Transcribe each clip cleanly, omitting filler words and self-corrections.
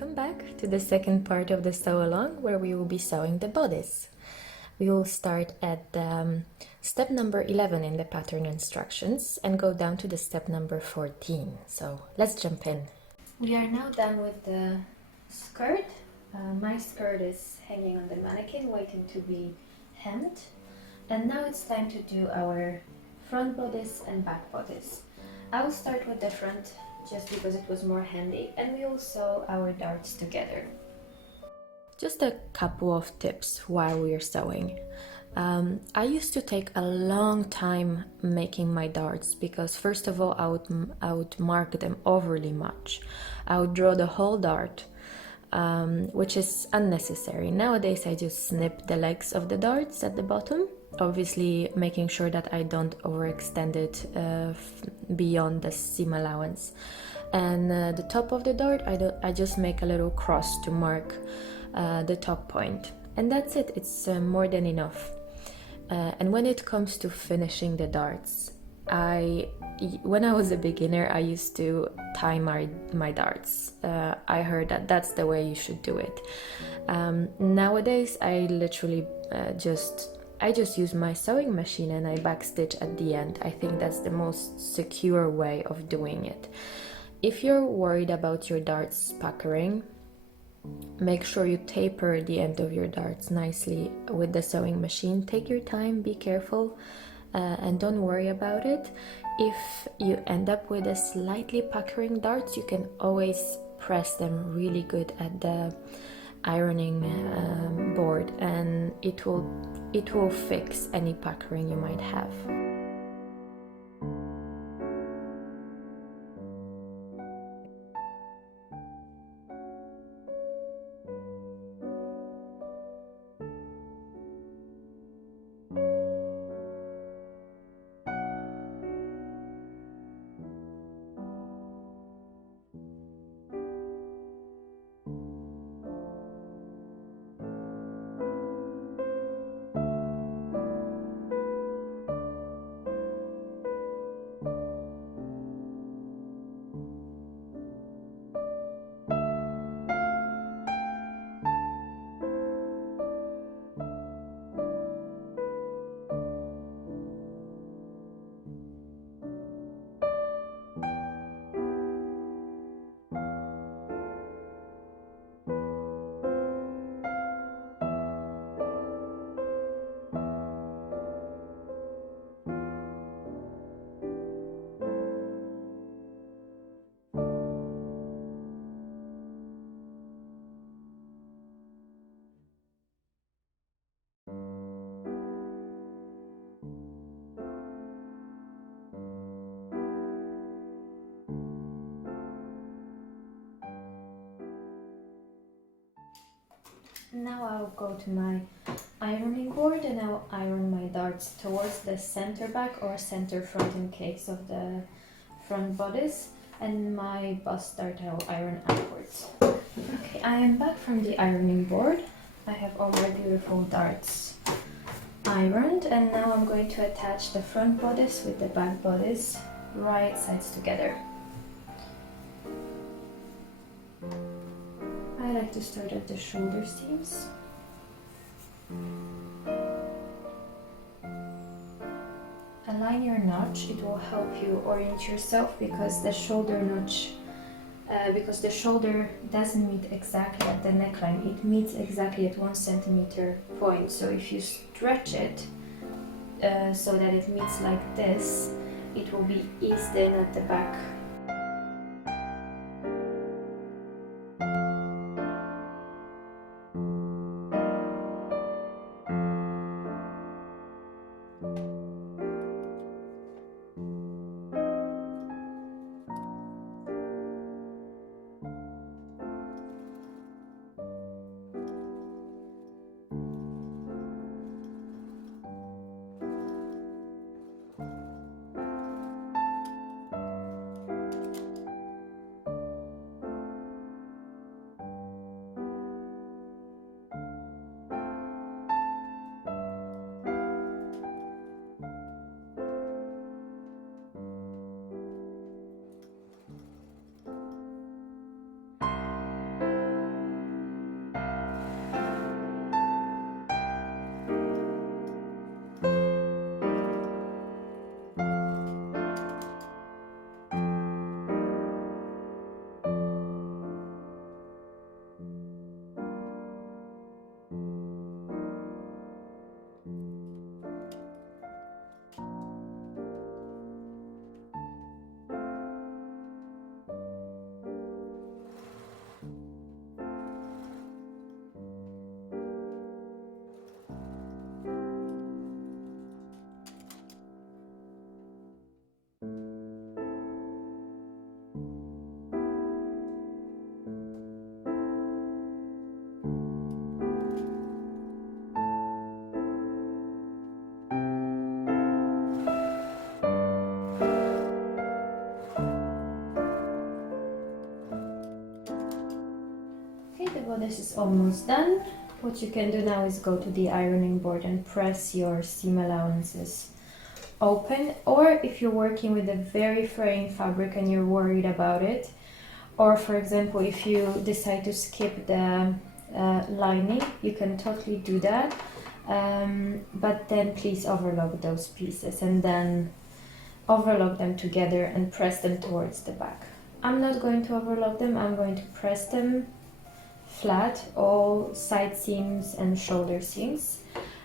Welcome back to the second part of the sew-along where we will be sewing the bodice. We will start at step number 11 in the pattern instructions and go down to the step number 14. So let's jump in. We are now done with the skirt. My skirt is hanging on the mannequin waiting to be hemmed. And now it's time to do our front bodice and back bodice. I will start with the front just because it was more handy, and we will sew our darts together. Just a couple of tips while we are sewing. I used to take a long time making my darts because first of all I would mark them overly much. I would draw the whole dart, which is unnecessary. Nowadays I just snip the legs of the darts at the bottom, obviously making sure that I don't overextend it beyond the seam allowance. And the top of the dart, I just make a little cross to mark the top point, and that's it. It's more than enough. And when it comes to finishing the darts, when I was a beginner, I used to tie my darts. I heard that that's the way you should do it. Nowadays, I literally just use my sewing machine and I backstitch at the end. I think that's the most secure way of doing it. If you're worried about your darts puckering, make sure you taper the end of your darts nicely with the sewing machine. Take your time, be careful, and don't worry about it. If you end up with a slightly puckering darts, you can always press them really good at the ironing board, and it will fix any puckering you might have. Now I'll go to my ironing board and I'll iron my darts towards the center back or center front in case of the front bodice, and my bust dart I'll iron upwards. Okay, I am back from the ironing board. I have all my beautiful darts ironed, and now I'm going to attach the front bodice with the back bodice right sides together. I like to start at the shoulder seams. Align your notch, it will help you orient yourself because the shoulder notch, because the shoulder doesn't meet exactly at the neckline, it meets exactly at 1 centimeter point. So if you stretch it so that it meets like this, it will be eased in at the back. the bodice is almost done. What you can do now is go to the ironing board and press your seam allowances open, or if you're working with a very fraying fabric and you're worried about it, or for example if you decide to skip the lining, you can totally do that, but then please overlock those pieces and then overlock them together and press them towards the back. I'm not going to overlock them, I'm going to press them flat, all side seams and shoulder seams,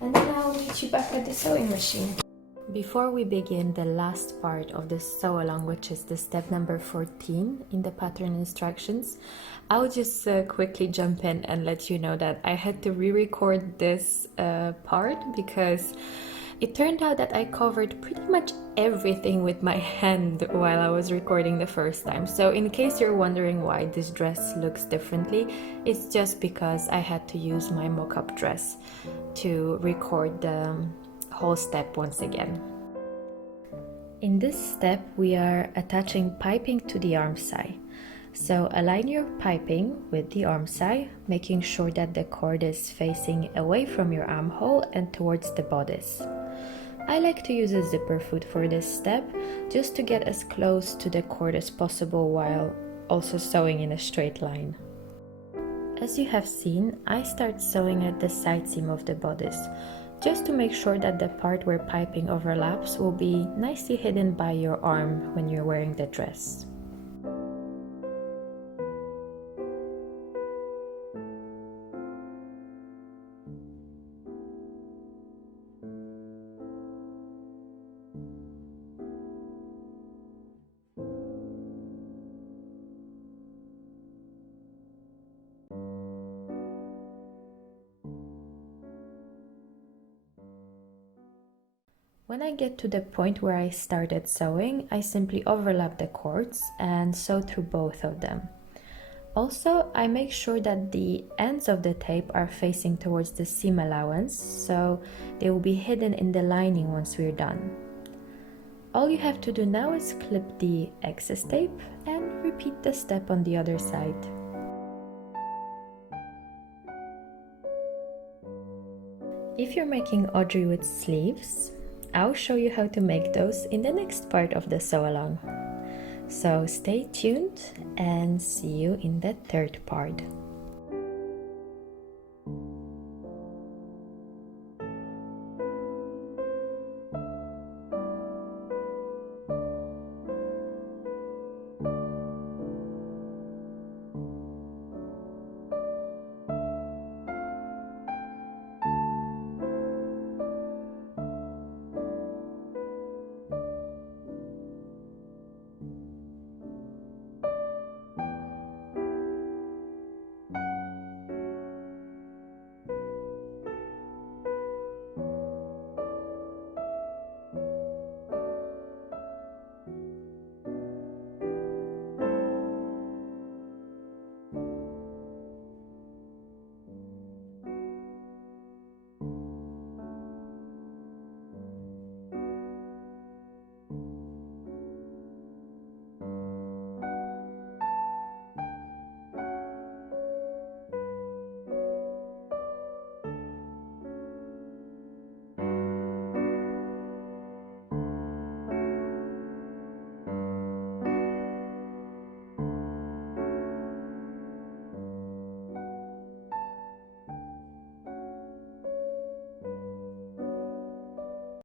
and then I'll meet you back at the sewing machine. Before we begin the last part of the sew along, which is the step number 14 in the pattern instructions, I'll just quickly jump in and let you know that I had to re-record this part because it turned out that I covered pretty much everything with my hand while I was recording the first time. So in case you're wondering why this dress looks differently, it's just because I had to use my mock-up dress to record the whole step once again. In this step, we are attaching piping to the armscye. So align your piping with the armscye, making sure that the cord is facing away from your armhole and towards the bodice. I like to use a zipper foot for this step, just to get as close to the cord as possible while also sewing in a straight line. As you have seen, I start sewing at the side seam of the bodice, just to make sure that the part where piping overlaps will be nicely hidden by your arm when you're wearing the dress. When I get to the point where I started sewing, I simply overlap the cords and sew through both of them. Also, I make sure that the ends of the tape are facing towards the seam allowance, so they will be hidden in the lining once we're done. All you have to do now is clip the excess tape and repeat the step on the other side. If you're making Audrey with sleeves, I'll show you how to make those in the next part of the sew along. So stay tuned and see you in the third part.